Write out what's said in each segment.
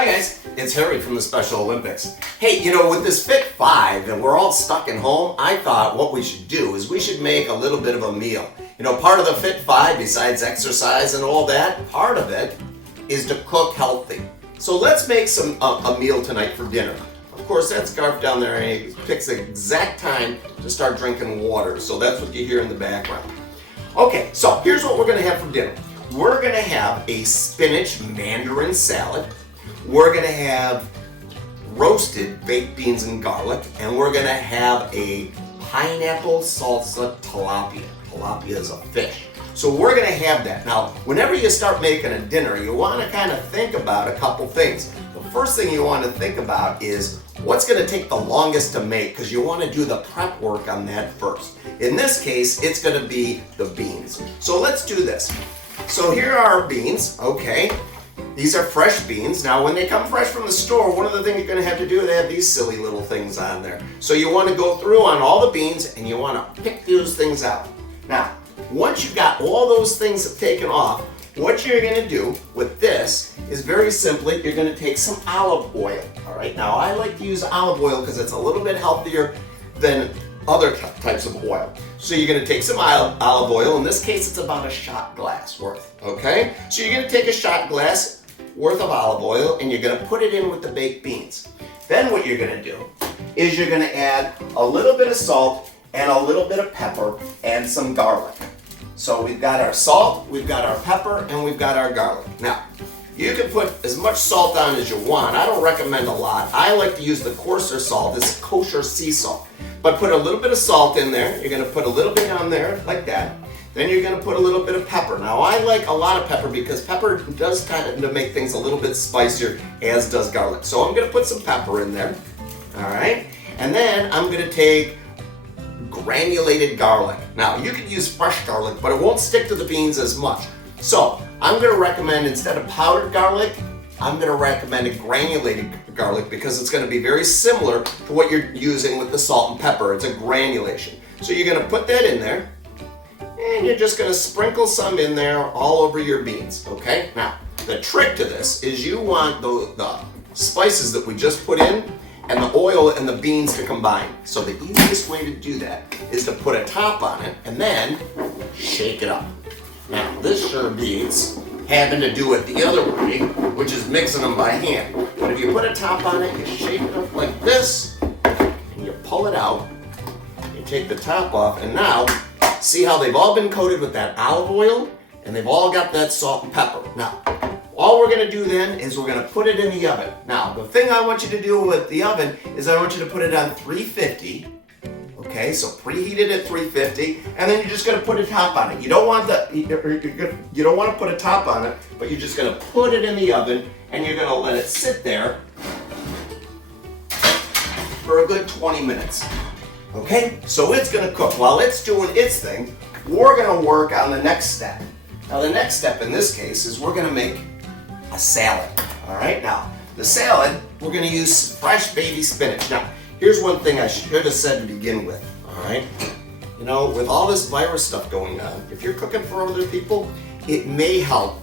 Hi guys, it's Harry from the Special Olympics. Hey, with this Fit 5 and we're all stuck at home, I thought what we should do is we should make a little bit of a meal. Part of the Fit 5, besides exercise and all that, part of it is to cook healthy. So let's make a meal tonight for dinner. Of course, that's Garf down there, and he picks the exact time to start drinking water. So that's what you hear in the background. Okay, so here's what we're gonna have for dinner. We're gonna have a spinach Mandarin salad. We're gonna have roasted baked beans and garlic, and we're gonna have a pineapple salsa tilapia. Tilapia is a fish. So we're gonna have that. Now, whenever you start making a dinner, you wanna kind of think about a couple things. The first thing you wanna think about is what's gonna take the longest to make, because you wanna do the prep work on that first. In this case, it's gonna be the beans. So let's do this. So here are our beans, okay? These are fresh beans. Now, when they come fresh from the store, one of the things you're gonna have to do is they have these silly little things on there. So you wanna go through on all the beans and you wanna pick those things out. Now, once you've got all those things taken off, what you're gonna do with this is very simply, you're gonna take some olive oil, all right? Now, I like to use olive oil because it's a little bit healthier than other types of oil. So you're gonna take some olive oil. In this case, it's about a shot glass worth, okay? So you're gonna take a shot glass worth of olive oil and you're gonna put it in with the baked beans. Then what you're gonna do is you're gonna add a little bit of salt and a little bit of pepper and some garlic. So we've got our salt, we've got our pepper, and we've got our garlic. Now, you can put as much salt on as you want. I don't recommend a lot. I like to use the coarser salt. This is kosher sea salt. But put a little bit of salt in there. You're gonna put a little bit on there, like that. Then you're gonna put a little bit of pepper. Now, I like a lot of pepper because pepper does kind of make things a little bit spicier, as does garlic. So I'm gonna put some pepper in there, all right? And then I'm gonna take granulated garlic. Now, you could use fresh garlic, but it won't stick to the beans as much. So I'm gonna recommend, instead of powdered garlic, I'm gonna recommend a granulated garlic because it's gonna be very similar to what you're using with the salt and pepper. It's a granulation. So you're gonna put that in there, and you're just gonna sprinkle some in there all over your beans, okay? Now, the trick to this is you want the spices that we just put in and the oil and the beans to combine. So the easiest way to do that is to put a top on it and then shake it up. Now, this sure beats having to do it the other way, which is mixing them by hand. But if you put a top on it, you shake it up like this, and you pull it out, you take the top off, and now, see how they've all been coated with that olive oil, and they've all got that salt and pepper. Now, all we're gonna do then is we're gonna put it in the oven. Now, the thing I want you to do with the oven is I want you to put it on 350. Okay, so preheat it at 350, and then you're just gonna put a top on it. You don't want you don't want to put a top on it, but you're just gonna put it in the oven, and you're gonna let it sit there for a good 20 minutes. Okay, so it's gonna cook. While it's doing its thing, we're gonna work on the next step. Now, the next step in this case is we're gonna make a salad. All right, now the salad, we're gonna use fresh baby spinach. Now, here's one thing I should have said to begin with, all right? With all this virus stuff going on, if you're cooking for other people, it may help,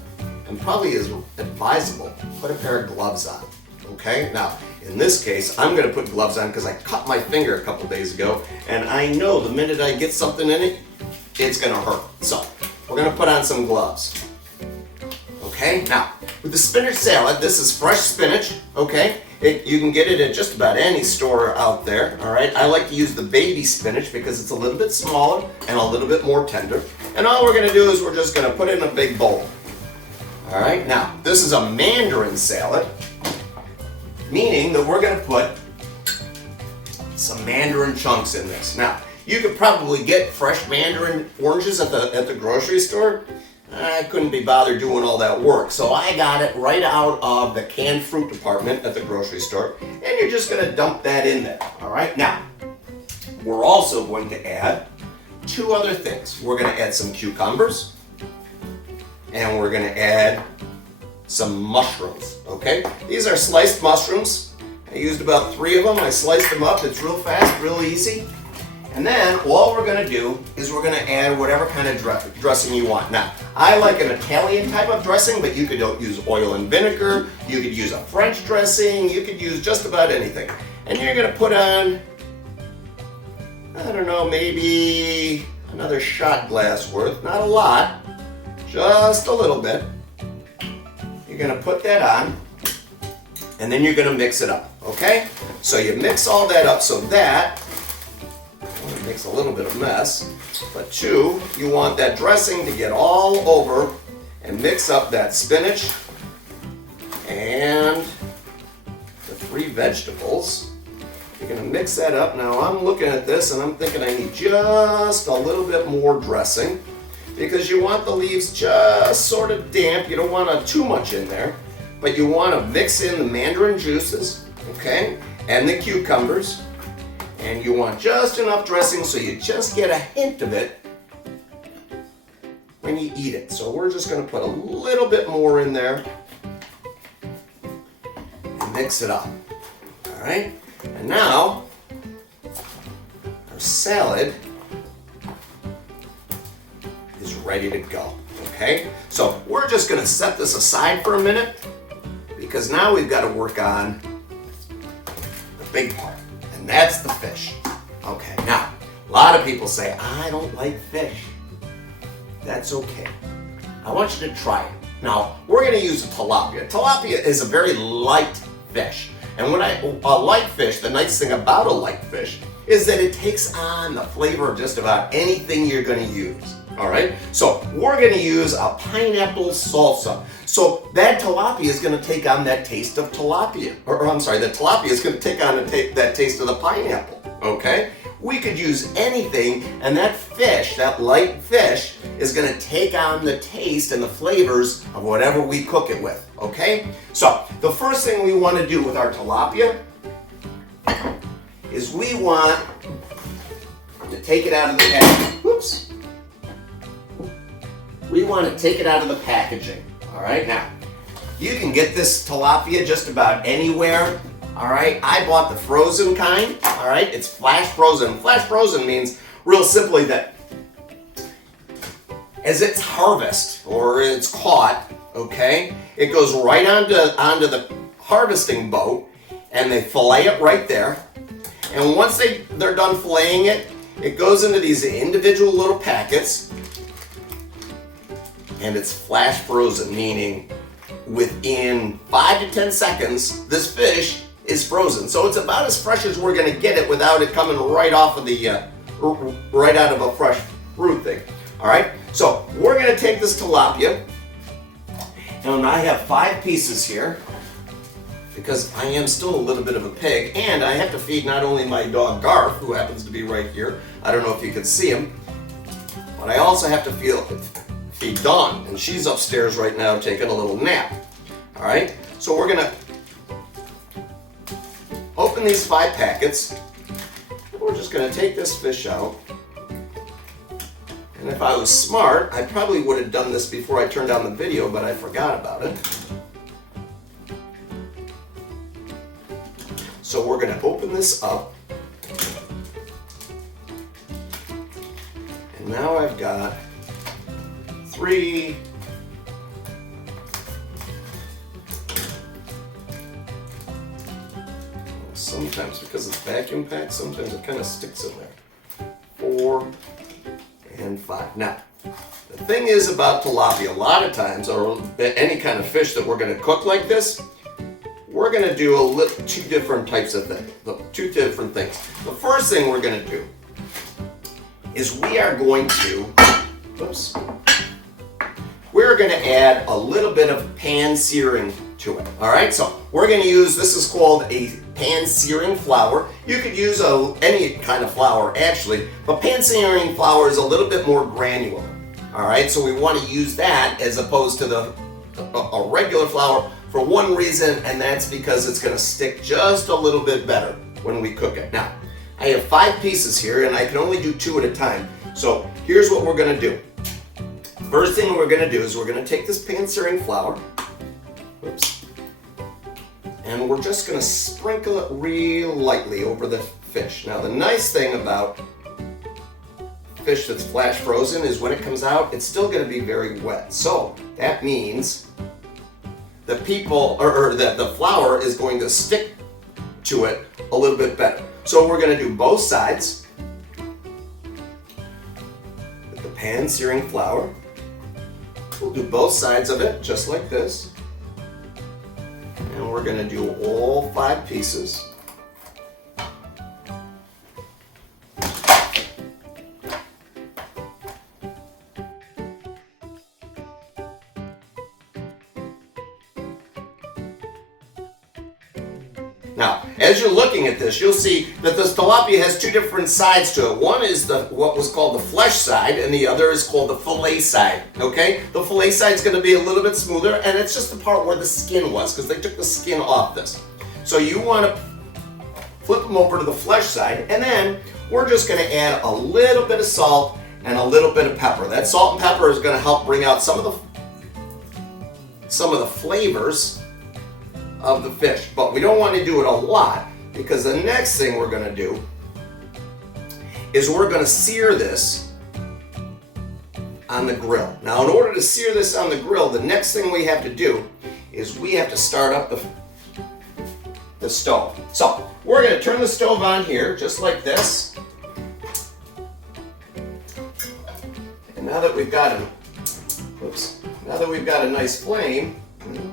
and probably is advisable, put a pair of gloves on, okay? Now, in this case, I'm gonna put gloves on because I cut my finger a couple days ago, and I know the minute I get something in it, it's gonna hurt. So, we're gonna put on some gloves. Okay, now, with the spinach salad, this is fresh spinach, okay? You can get it at just about any store out there, all right? I like to use the baby spinach because it's a little bit smaller and a little bit more tender. And all we're gonna do is we're just gonna put it in a big bowl. All right, now, this is a Mandarin salad, meaning that we're gonna put some Mandarin chunks in this. Now, you could probably get fresh Mandarin oranges at the grocery store. I couldn't be bothered doing all that work, so I got it right out of the canned fruit department at the grocery store, and you're just gonna dump that in there, all right? Now, we're also going to add two other things. We're gonna add some cucumbers, and we're gonna add some mushrooms, okay? These are sliced mushrooms. I used about 3 of them. I sliced them up. It's real fast, real easy. And then all we're gonna do is we're gonna add whatever kind of dressing you want. Now, I like an Italian type of dressing, but you could use oil and vinegar, you could use a French dressing, you could use just about anything. And you're gonna put on, I don't know, maybe another shot glass worth, not a lot, just a little bit. You're gonna put that on, and then you're gonna mix it up, okay? So you mix all that up so that, well, it makes a little bit of mess, but two, you want that dressing to get all over and mix up that spinach and the 3 vegetables. You're gonna mix that up. Now I'm looking at this and I'm thinking I need just a little bit more dressing because you want the leaves just sort of damp. You don't want too much in there, but you want to mix in the mandarin juices, okay, and the cucumbers, and you want just enough dressing so you just get a hint of it when you eat it. So we're just gonna put a little bit more in there and mix it up, all right? And now, our salad is ready to go, okay? So we're just gonna set this aside for a minute because now we've got to work on the big part, and that's the fish. Okay, now, a lot of people say, I don't like fish. That's okay. I want you to try it. Now, we're gonna use tilapia. Tilapia is a very light fish. And when a light fish, the nice thing about a light fish is that it takes on the flavor of just about anything you're gonna use, all right? So we're gonna use a pineapple salsa. So that tilapia is gonna take on that taste of tilapia. Or I'm sorry, the tilapia is gonna take on that taste of the pineapple, okay? We could use anything, and that fish, that light fish, is gonna take on the taste and the flavors of whatever we cook it with, okay? So, the first thing we wanna do with our tilapia is we want to take it out of the packaging. Whoops. We want to take it out of the packaging, all right? Now, you can get this tilapia just about anywhere. All right, I bought the frozen kind, all right? It's flash frozen. Flash frozen means real simply that as it's harvested or it's caught, okay, it goes right onto the harvesting boat and they fillet it right there. And once they're done filleting it, it goes into these individual little packets and it's flash frozen, meaning within 5 to 10 seconds, this fish is frozen. So it's about as fresh as we're gonna get it without it coming right off of the, right out of a fresh fruit thing. All right, so we're gonna take this tilapia, and I have 5 pieces here because I am still a little bit of a pig, and I have to feed not only my dog Garth, who happens to be right here, I don't know if you can see him, but I also have to feed Dawn, and she's upstairs right now taking a little nap. All right, so we're gonna open these 5 packets. We're just gonna take this fish out. And if I was smart, I probably would have done this before I turned on the video, but I forgot about it. So we're gonna open this up. And now I've got 3 sometimes because it's vacuum packed, sometimes it kind of sticks in there. 4 and 5. Now, the thing is about tilapia, a lot of times, or any kind of fish that we're going to cook like this, we're going to do 2 different types of things, 2 different things. The first thing we're going to do is we are going to, we're going to add a little bit of pan searing to it. All right, so we're going to use, this is called a pan searing flour. You could use any kind of flour actually, but pan searing flour is a little bit more granular. All right, so we want to use that as opposed to a regular flour for one reason, and that's because it's going to stick just a little bit better when we cook it. Now, I have 5 pieces here, and I can only do 2 at a time. So here's what we're going to do. First thing we're going to do is we're going to take this pan searing flour. And we're just going to sprinkle it real lightly over the fish. Now the nice thing about fish that's flash frozen is when it comes out, it's still going to be very wet. So that means the the flour is going to stick to it a little bit better. So we're going to do both sides with the pan searing flour. We'll do both sides of it just like this. And we're going to do all 5 pieces. Now, as you're looking at this, you'll see that this tilapia has 2 different sides to it. One is what was called the flesh side, and the other is called the fillet side, okay? The fillet side is going to be a little bit smoother, and it's just the part where the skin was, because they took the skin off this. So you want to flip them over to the flesh side, and then we're just going to add a little bit of salt and a little bit of pepper. That salt and pepper is going to help bring out some of the flavors of the fish, but we don't want to do it a lot, because the next thing we're going to do is we're going to sear this on the grill. Now, in order to sear this on the grill, the next thing we have to do is we have to start up the stove. So we're going to turn the stove on here just like this, and now that we've got a nice flame,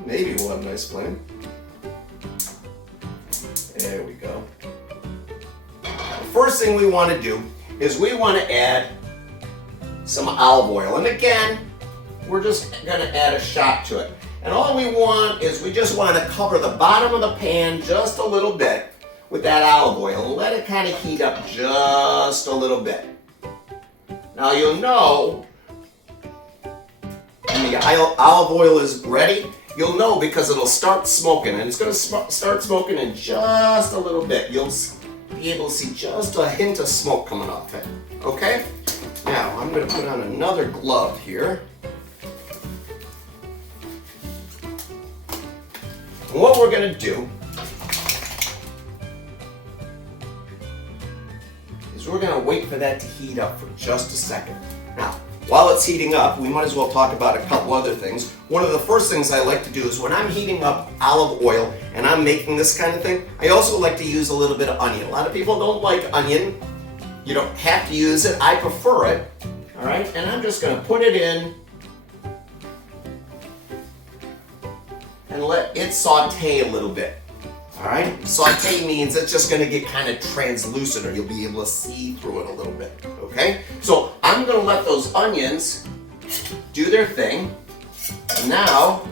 maybe we'll have a nice flame. There we go. The first thing we want to do is we want to add some olive oil. And again, we're just going to add a shot to it. And all we want is we just want to cover the bottom of the pan just a little bit with that olive oil and let it kind of heat up just a little bit. Now you'll know when the olive oil is ready. You'll know because it'll start smoking, and it's going to start smoking in just a little bit. You'll be able to see just a hint of smoke coming off it. Okay? Now, I'm going to put on another glove here. And what we're going to do is we're going to wait for that to heat up for just a second. Now, while it's heating up, we might as well talk about a couple other things. One of the first things I like to do is when I'm heating up olive oil and I'm making this kind of thing, I also like to use a little bit of onion. A lot of people don't like onion. You don't have to use it. I prefer it. All right, and I'm just going to put it in and let it saute a little bit. All right, saute means it's just going to get kind of translucent, or you'll be able to see through it a little bit. Okay, so I'm going to let those onions do their thing. And now,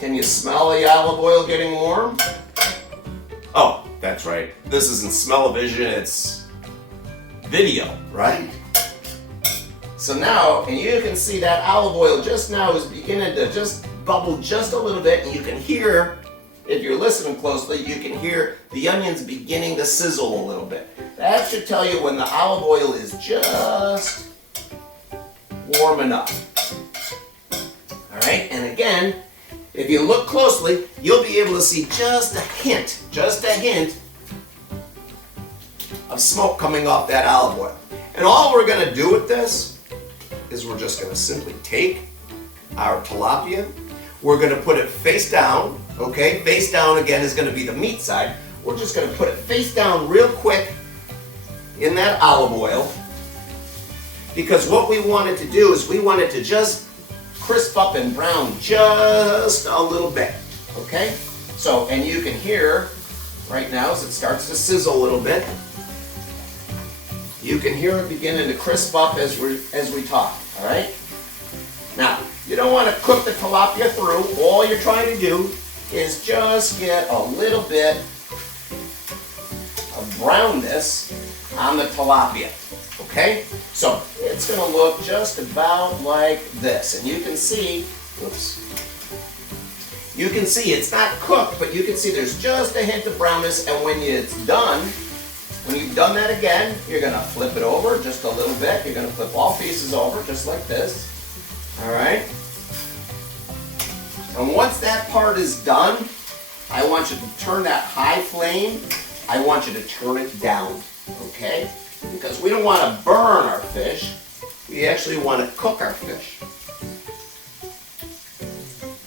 can you smell the olive oil getting warm? Oh, that's right. This isn't smell-o-vision, it's video, right? So now, and you can see that olive oil just now is beginning to just bubble just a little bit, and you can hear, if you're listening closely, you can hear the onions beginning to sizzle a little bit. That should tell you when the olive oil is just warm enough. All right, and again, if you look closely, you'll be able to see just a hint of smoke coming off that olive oil. And all we're going to do with this is we're just going to simply take our tilapia. We're going to put it face down, okay? Face down again is going to be the meat side. We're just going to put it face down real quick in that olive oil, because what we wanted to do is we wanted to just crisp up and brown just a little bit, okay? So, and you can hear right now as it starts to sizzle a little bit, you can hear it beginning to crisp up as we talk, all right? Now, you don't want to cook the tilapia through. All you're trying to do is just get a little bit of brownness on the tilapia, okay? So it's going to look just about like this. And you can see, you can see it's not cooked, but you can see there's just a hint of brownness. And when it's done, when you've done that again, you're going to flip it over just a little bit. You're going to flip all pieces over just like this, all right? And once that part is done, I want you to turn that high flame, I want you to turn it down, okay? because we don't want to burn our fish. We actually want to cook our fish.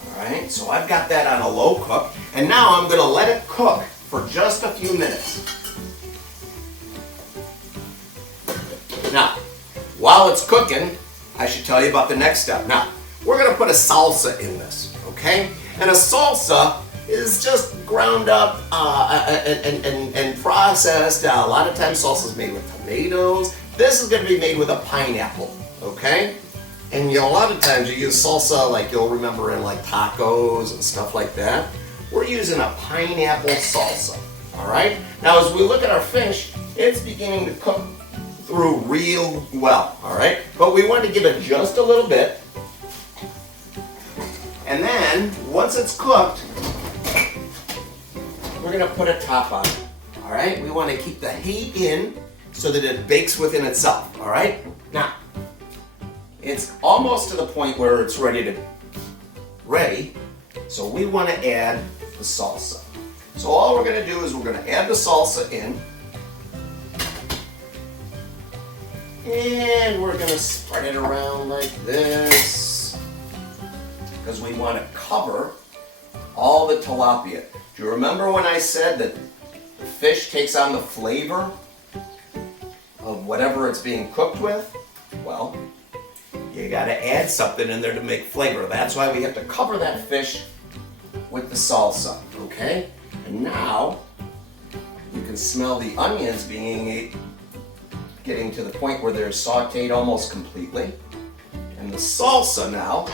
All right, so I've got that on a low cook, and now I'm going to let it cook for just a few minutes. Now, while it's cooking, I should tell you about the next step. Now, we're going to put a salsa in this, okay? And a salsa is just ground up and processed. A lot of times salsa is made with tomatoes. This is going to be made with a pineapple, okay? And a lot of times you use salsa like you'll remember in like tacos and stuff like that. We're using a pineapple salsa, all right? Now as we look at our fish, it's beginning to cook through real well, all right? But we want to give it just a little bit. And then once it's cooked, we're gonna put a top on it, all right? We want to keep the heat in so that it bakes within itself, all right? Now, it's almost to the point where it's ready, so we want to add the salsa. So all we're gonna do is we're gonna add the salsa in, and we're gonna spread it around like this, because we want to cover all the tilapia. Do you remember when I said that the fish takes on the flavor of whatever it's being cooked with? Well, you gotta add something in there to make flavor. That's why we have to cover that fish with the salsa, okay? And now, you can smell the onions getting to the point where they're sauteed almost completely. And the salsa now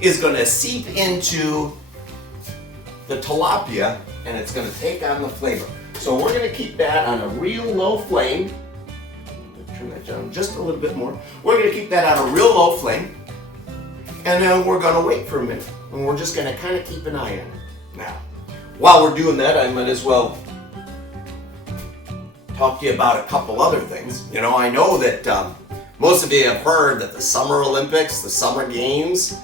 is gonna seep into the tilapia, and it's gonna take on the flavor. So we're gonna keep that on a real low flame. Turn that down just a little bit more. We're gonna keep that on a real low flame, and then we're gonna wait for a minute, and we're just gonna kind of keep an eye on it. Now, while we're doing that, I might as well talk to you about a couple other things. You know, I know that most of you have heard that the Summer Olympics, the Summer Games,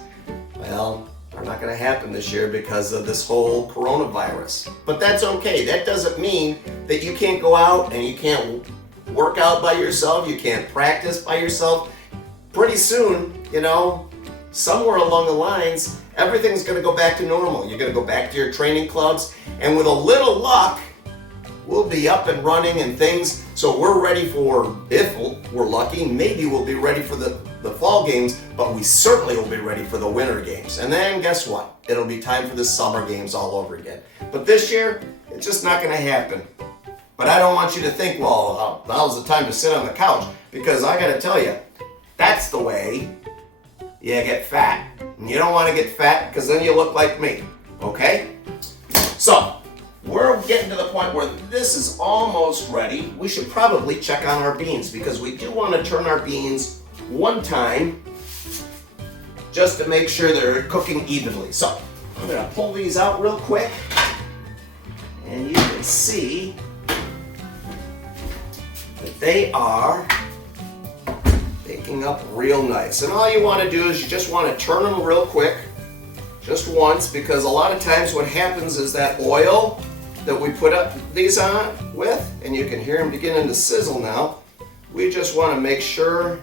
well, are not going to happen this year because of this whole coronavirus. But that's okay. That doesn't mean that you can't go out and you can't work out by yourself, you can't practice by yourself. Pretty soon, you know, somewhere along the lines, everything's going to go back to normal. You're going to go back to your training clubs, and with a little luck, we'll be up and running and things. So we're ready for, if we're lucky, maybe we'll be ready for the fall games, but we certainly will be ready for the winter games. And then guess what? It'll be time for the summer games all over again. But this year, it's just not going to happen. But I don't want you to think, well, now's the time to sit on the couch, because I got to tell you, that's the way you get fat. And you don't want to get fat because then you look like me, okay? So, we're getting to the point where this is almost ready. We should probably check on our beans, because we do want to turn our beans one time just to make sure they're cooking evenly. So, I'm going to pull these out real quick, and you can see that they are baking up real nice. And all you want to do is you just want to turn them real quick, just once, because a lot of times what happens is that oil that we put up these on with, and you can hear them beginning to sizzle now, we just want to make sure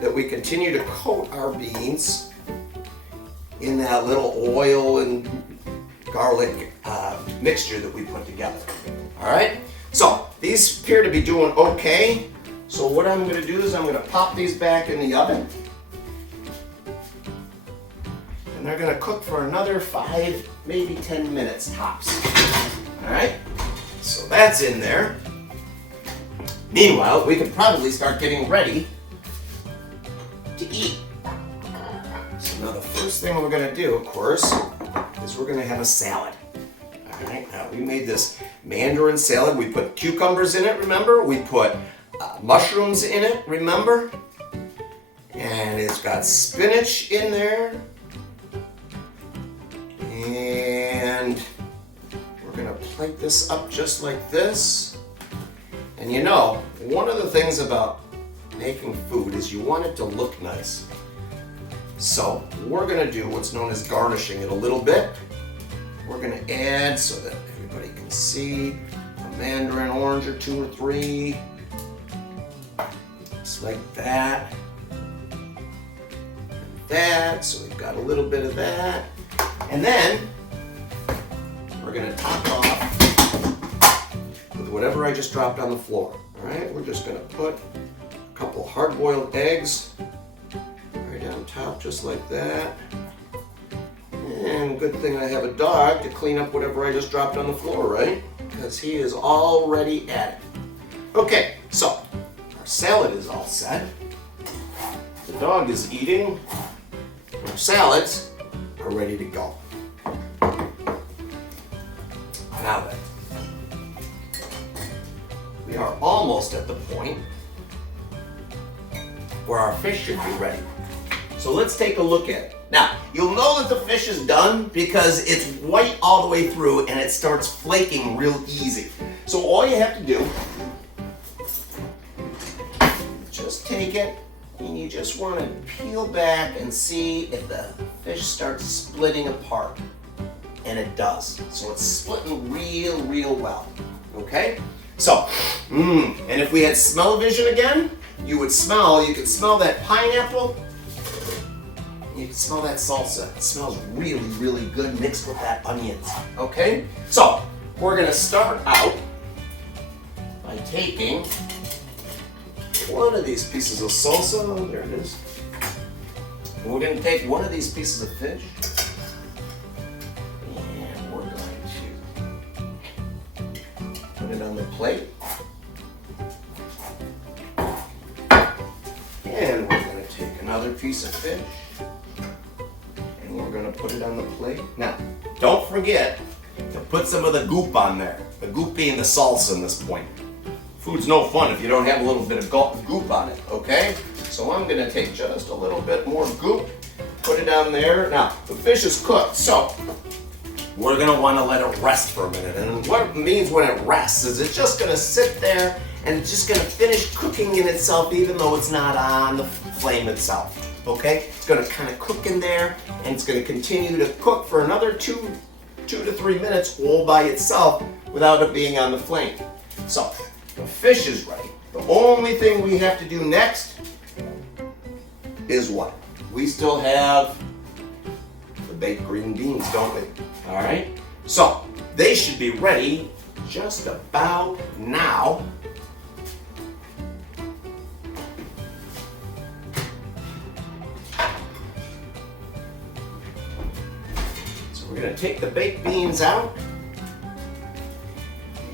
that we continue to coat our beans in that little oil and garlic mixture that we put together. All right, so these appear to be doing okay. So what I'm going to do is I'm going to pop these back in the oven, and they're going to cook for another 5, maybe 10 minutes tops. All right, so that's in there. Meanwhile, we could probably start getting ready to eat. So now the first thing we're going to do, of course, is we're going to have a salad. All right, now we made this Mandarin salad. We put cucumbers in it, remember? We put mushrooms in it, remember? And it's got spinach in there. And we're going to plate this up just like this. And you know, one of the things about making food is you want it to look nice. So we're going to do what's known as garnishing it a little bit. We're going to add, so that everybody can see, a mandarin orange or 2 or 3. just like that. That, so we've got a little bit of that. And then we're gonna top off with whatever I just dropped on the floor. All right, we're just gonna put a couple hard-boiled eggs right on top, just like that. And good thing I have a dog to clean up whatever I just dropped on the floor, right? Because he is already at it. Okay, so our salad is all set. The dog is eating. Our salads are ready to go. Now then, we are almost at the point where our fish should be ready. So let's take a look at it. Now, you'll know that the fish is done because it's white all the way through and it starts flaking real easy. So all you have to do, just take it and you just want to peel back and see if the fish starts splitting apart. And it does. So it's splitting real well. Okay? So, and if we had smell-o-vision again, you could smell that pineapple. You can smell that salsa. It smells really good mixed with that onions. Okay? So, we're gonna start out by taking one of these pieces of salsa. Oh, there it is. And we're gonna take one of these pieces of fish. And we're going to put it on the plate. And we're gonna take another piece of fish. And we're gonna put it on the plate. Now, don't forget to put some of the goop on there. The goop being the salsa in this point. Food's no fun if you don't have a little bit of goop on it, okay? So I'm gonna take just a little bit more goop, put it on there. Now, the fish is cooked, so we're gonna wanna let it rest for a minute. And what it means when it rests is it's just gonna sit there and it's just gonna finish cooking in itself even though it's not on the flame itself, okay? It's gonna kind of cook in there and it's gonna continue to cook for another two to 3 minutes all by itself without it being on the flame. So, the fish is ready. The only thing we have to do next is what? We still have the baked green beans, don't we? All right? So, they should be ready just about now. So we're gonna take the baked beans out.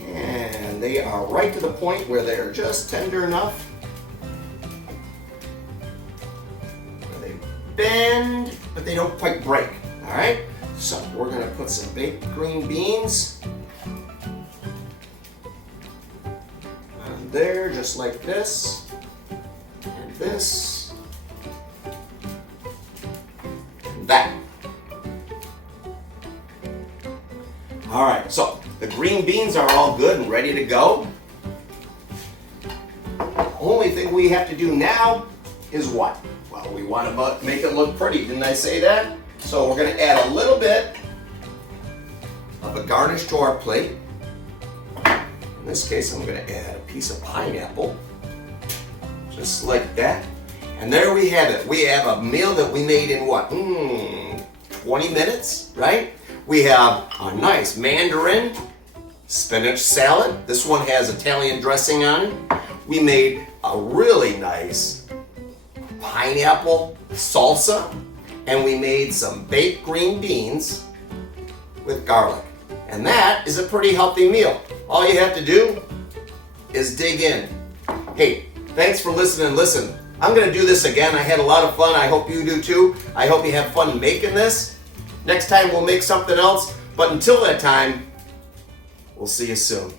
And they are right to the point where they're just tender enough. They bend, but they don't quite break. All right? So we're gonna put some baked green beans on there, just like this, and this, and that. All right, so the green beans are all good and ready to go. The only thing we have to do now is what? Well, we want to make it look pretty. Didn't I say that? So we're going to add a little bit of a garnish to our plate. In this case, I'm going to add a piece of pineapple. Just like that. And there we have it. We have a meal that we made in what? 20 minutes, right? We have a nice Mandarin spinach salad. This one has Italian dressing on it. We made a really nice pineapple salsa. And we made some baked green beans with garlic. And that is a pretty healthy meal. All you have to do is dig in. Hey, thanks for listening. Listen, I'm gonna do this again. I had a lot of fun. I hope you do too. I hope you have fun making this. Next time we'll make something else, but until that time, we'll see you soon.